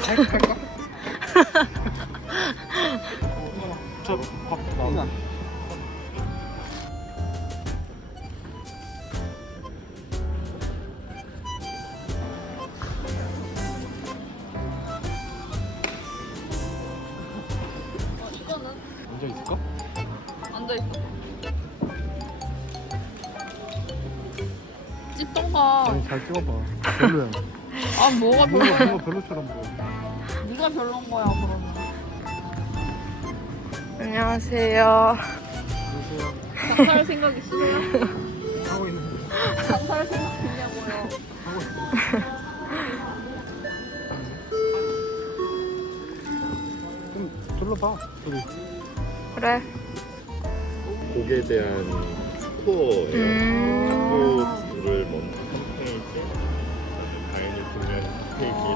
할 할까? 저 밥 나오나? 이거는 앉아 있을까? 앉아 있어. 찝던가. 아니 잘 찍어봐. 별로야. 아 뭐가 별로야? 별로처럼 보여. 네가 별론 거야 그러면. 안녕하세요. 안녕하세요. 장사할 생각 있으세요? 하고 있는 장사할 생각 있냐고요? 하고 있는. 좀 둘러봐. 우리. 그래. 곡에 대한 스코어예요. 음. 스코어를 먼저 3페이지, 다인이 보면 4페이지.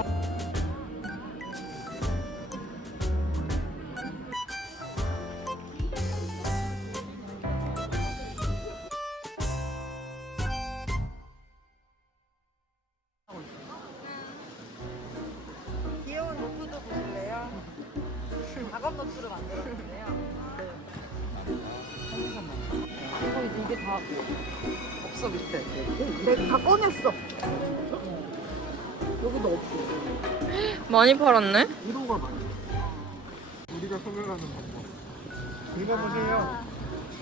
작업 노트를 만들었는데요. 이거 이게 다 없어 밑에. 내가 다 꺼냈어. 여기도 없어. 많이 팔았네. 이런 걸 많이. 해. 우리가 설명하는 방법. 읽어보세요.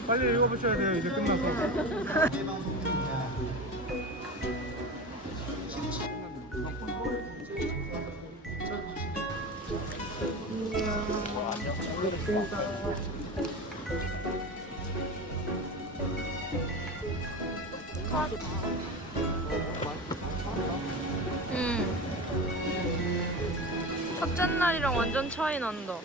빨리 읽어보셔야 돼요. 이제 끝나서. 응. 첫째 날이랑 완전 차이 난다.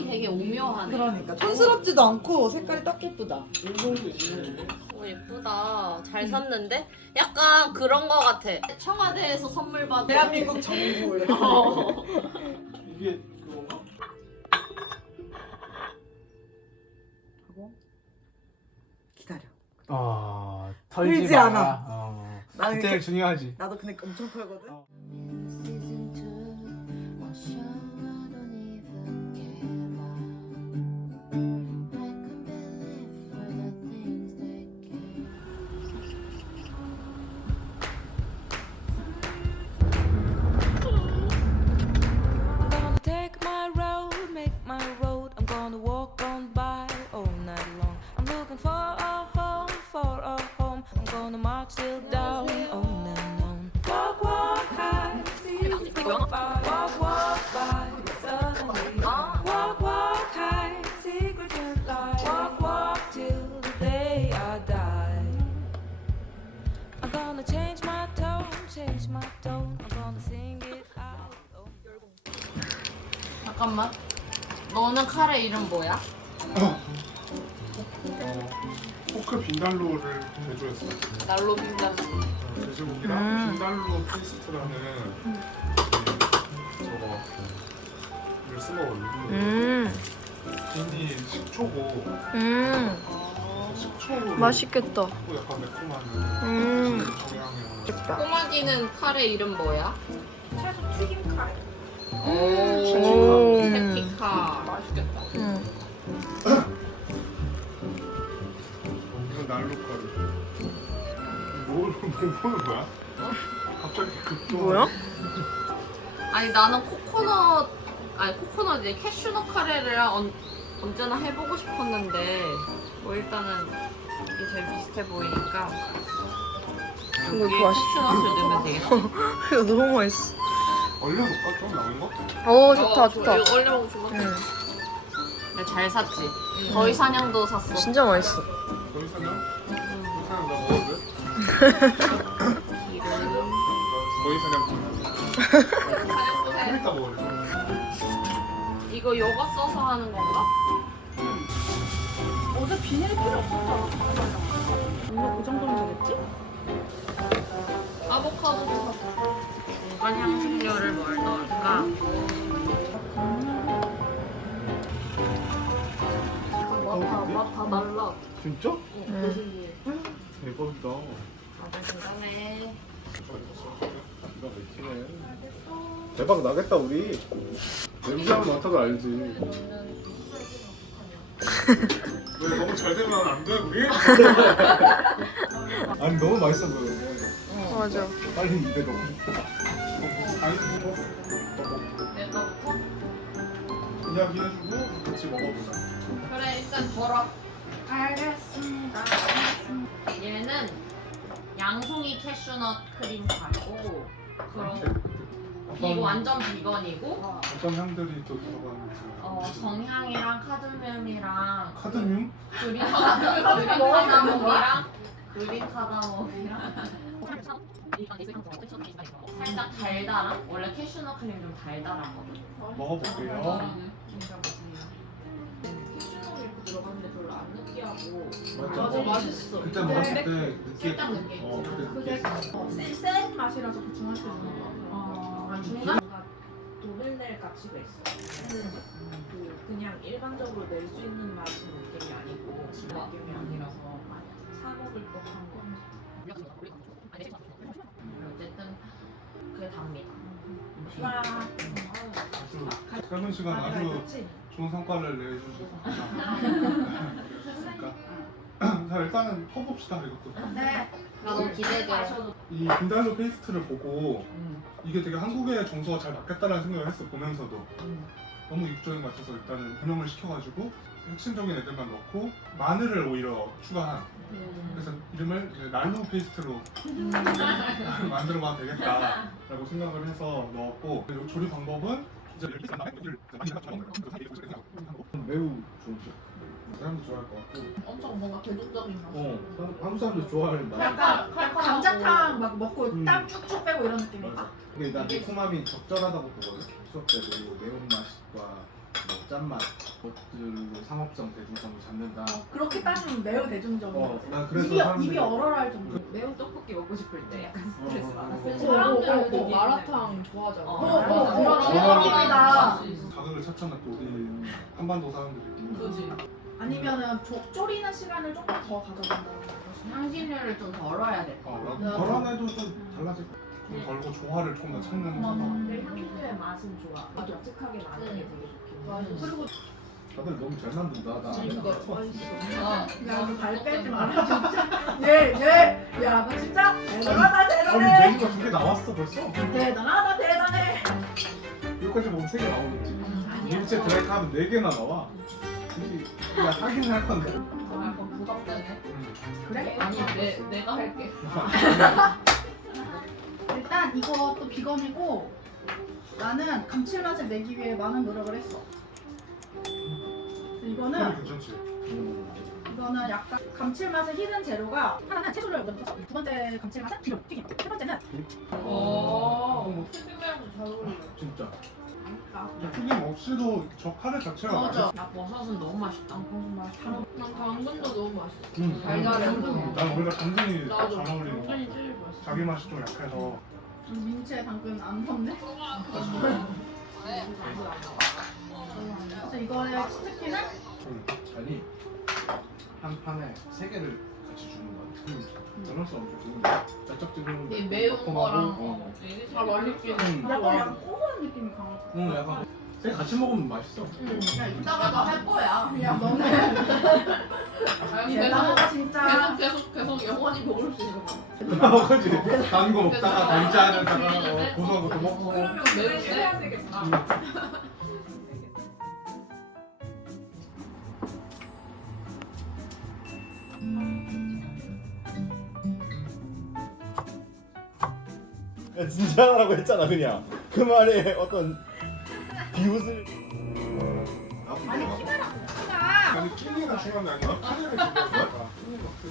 색깔이 되게 오묘하네. 그러니까 촌스럽지도 않고 색깔이 딱 예쁘다. 오 예쁘다. 잘 샀는데 약간 그런 거 같아. 청와대에서 선물 받은. 대한민국 정부 어. 이게 그건가? 기다려. 아, 털지 마. 않아. 어. 나는 제일 이렇게- 중요하지. 나도 근데 엄청 털거든. Change my tone, change my tone. I'm gonna sing it out. Oh. 잠깐만. 너는 카레 이름 뭐야? 어, 포크 빈달로를 제조했어. 날로 빈다. 돼지고기랑 빈달로 페이스트라는 저거를 쓰거든요. 음. 빈이 식초고 음. 식초로 맛있겠다. 고 약간 매콤한 음. 정향이랑 꼬마기는 카레 이름 뭐야? 채소 튀김 카레. 오. 페피카. 맛있겠다. 응. 이건 난로가루. 뭘, 뭐 보는 거야? 갑자기 급조. 뭐야? 아니 나는 코코넛 아니 코코넛이 캐슈넛 카레를 언, 언제나 해보고 싶었는데 뭐 일단은 이게 제일 비슷해 보이니까 이거 이거 맛있다. 캐슈넛을 넣으면 되겠다. 이거 너무 맛있어. 얼려놓을까? 좀 나온 거? 오 좋다 어, 좋다. 이거 원래 먹으면 좋아. 응. 근데 잘 샀지. 거의 사냥도 샀어. 진짜 맛있어. 거기 사냥? 거기 사냥 나 먹어도 돼? 기름. 거기 사냥. 그러니까 먹을래 이거 요거 써서 하는 건가? 어제 비닐 필요 없었잖아. 오늘 그 정도면 되겠지? 아보카도도 샀어. 공간 향신료를 뭘 넣을까? 맛다 맛다 날라. 진짜? 그 신기해. 대박이다 맞아 대단해. 대박 나겠다 우리 냄새만 맡아도 알지 왜 너무 잘 되면 안 돼 우리? 아니 너무 맛있어 보여요 맞아. 빨리 입에 넣어 아니 뭐 내가부터? 이야기해주고 같이 먹어보자 그래 일단 걸어. 알겠습니다. 얘는 양송이 캐슈넛 크림 가고 그런 이거 완전 비건이고? 어떤 향들이 또 들어가는지. 어, 정향이랑 카드뮴이랑 카드뮴? 그린 카다 그린 카다몬이랑 그린 카다몬이랑. 살짝 달달한? 원래 캐슈넛 크림 좀 달달하거든. 먹어볼게요. 캐슈넛이 이렇게 들어갔는데 별로 안 느끼하고. 맞아. 맛있어. 그때 먹었을 때 느끼 살짝 느끼했지. 어 그때 그게 느끼했어. 어, 센, 센 맛이라서 그거 같아. 아, 중간 뭔가 돈을 낼 가치가 있어. 그 그냥 일반적으로 낼 수 있는 맛은 느낌이 아니고 그 느낌이 아니라서 사 먹을 법한 거. 어쨌든 그게 답니다. 와, 아주 짧은 시간 아, 아주? 좋은 성과를 내주셨습니다 그러니까 자 일단은 퍼봅시다 이것도. 네. 나 너무 기대돼. 이 빈달로 페이스트를 보고 이게 되게 한국의 정서가 잘 맞겠다라는 생각을 했어 보면서도. 너무 입조인 것 같아서 일단은 분영을 시켜가지고 핵심적인 애들만 넣고 마늘을 오히려 추가한. 그래서 이름을 이제 날로 페이스트로 만들어봐도 되겠다라고 생각을 해서 넣었고 그리고 조리 방법은 이제 매우 좋죠 사람들 좋아할 것 같고 엄청 뭔가 대중적인 맛. 어 한국 사람들 좋아하는 맛 약간 감자탕 막 먹고 음. 땀 쭉쭉 빼고 이런 느낌일까? 맞아. 근데 난 매콤함이 적절하다고 보거든. 수업 때도 매운맛과 뭐 짠맛 것들로 상업성, 대중성을 잡는다. 어, 그렇게 따지면 매우 대중적인 어, 거지. 난 그래서 입이, 사람들이 입이 얼얼할 정도. 매운 떡볶이 먹고 싶을 때 약간 스트레스 어, 어, 받았을 어, 때 어. 사람들은 어, 어, 되게 마라탕 좋아하잖아. 어, 어, 어, 어, 어. 그런 느낌이다. 자극을 찾잖아 또 우리 한반도 사람들이. 그지. 아니면은 조, 졸이는 시간을 조금 더 가져간다는 거지. 향신료를 좀 덜어야 돼. 어, 나 덜한 애도 좀 달라질 거야. 좀 덜고 조화를 조금 더 찾는 거. 근데 향신료의 맛은 좋아. 독특하게 나는 게 되게 좋긴 해. 그리고 다들 너무 잘 만든다. 나안 해. 야, 이거 발 빼지 마라, 진짜. 얘, 얘. 야, 너 진짜 대단하다, 아니 대단해. 메뉴가 두 개 나왔어 벌써. 대단하다, 대단해. 여기까지 먹으면 세개 나오겠지. 일체 드라이크 하면 네 개나 나와. 굳이 야 하긴 할 건데. 아, 약간 부담되네. 음. 그래? 아니 내 내가 할게. 일단 이것도 비건이고 나는 감칠맛을 내기 위해 많은 노력을 했어. 그럼 이거는 괜찮지. 이거는 약간 감칠맛의 히든 재료가 하나는 채소를 얹어서 두 번째 감칠맛은 기름, 튀김. 세 번째는 오. 튀김이랑도 잘 어울려. 진짜. 튀김 없이도 저 카레 자체가 맞아. 야 버섯은 너무 맛있다. 난 당근도 너무 맛있어. 음, 달달해. 음, 난 오히려 당근이 잘 나도 어울리는 거 당근이 같아. 제일 맛있어. 자기 맛이 좀 약해서. 민채 당근 안 섞네. 그래서 치트키는 음, 아니 한 판에 세 개를 같이 주는 거야. 음, 밸런스 엄청 좋은 거야. 짝짝지근 이 매운 거랑 어, 이게 잘 맛있긴 해. 음, 약간 약간 고소한 느낌이 강하고. 응, 약간 세개 같이 먹으면 맛있어. 야 이따가 나 할 거야. 야 너는 아니, 대단하다 진짜. 계속 계속 계속 영원히 먹을 수 있는 거. 아, 그지? 단거 먹다가 달지 않다가 어, 고소한 것도 먹고. 그러면 매운데 해야 되겠다. 진짜 하라고 했잖아 그냥 그 말에 어떤 비웃을 아니 키메라 아니 끼니가 중요한 게 아니라 끼니를 중요한 거야.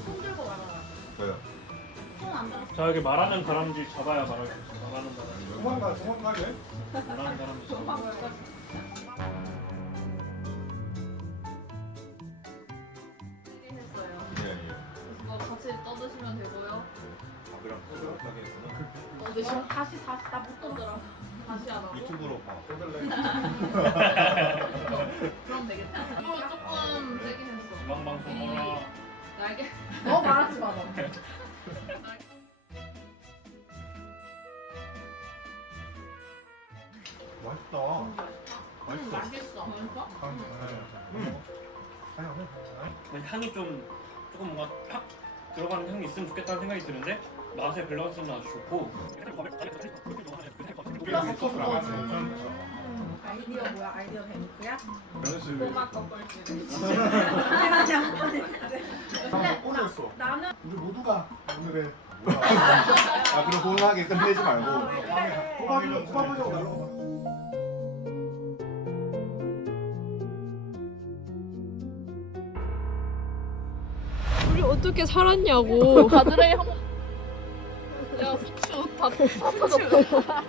손 들고 말하라. 왜요? 손안 들어. 자 여기 말하는 다람쥐 잡아야 말할 수 있어. 말하는 다람쥐. 도망가 도망가게. 말하는. 잡아. 했어 했구나. 떠드시면 다시 다시 나못 떠들어. 다시 하라고. 유튜브로 봐. 그럼 되겠다. 이거 조금 세게 했어. 지방방송 하라. 날개. 너 말하지 마. 너. 맛있다. 응, 맛있어. 맛있어? 근데 향이 좀 조금 뭔가 확 들어가는 향이 있으면 좋겠다는 생각이 드는데 맛의 밸런스는 아주 좋고. 플러스 소스 나가지. 아이디어 뭐야? 아이디어 뱅크야? 꼬막 껍질을. 그냥 나 꼬냈어. 나는 우리 모두가 오늘의 뭐야? 아 그럼 고음하게 끝내지 말고. 호박이면 호박이라고 날라가. 우리 어떻게 살았냐고. 가드레이 한 번. 야, 후추 다 터졌다. 야,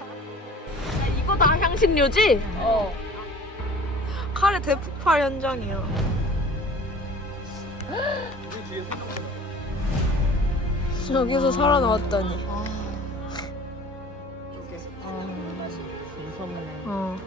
이거 다 향신료지? 어. 카레 대폭발 현장이야. 여기서 살아나왔다니. 무섭네. 어.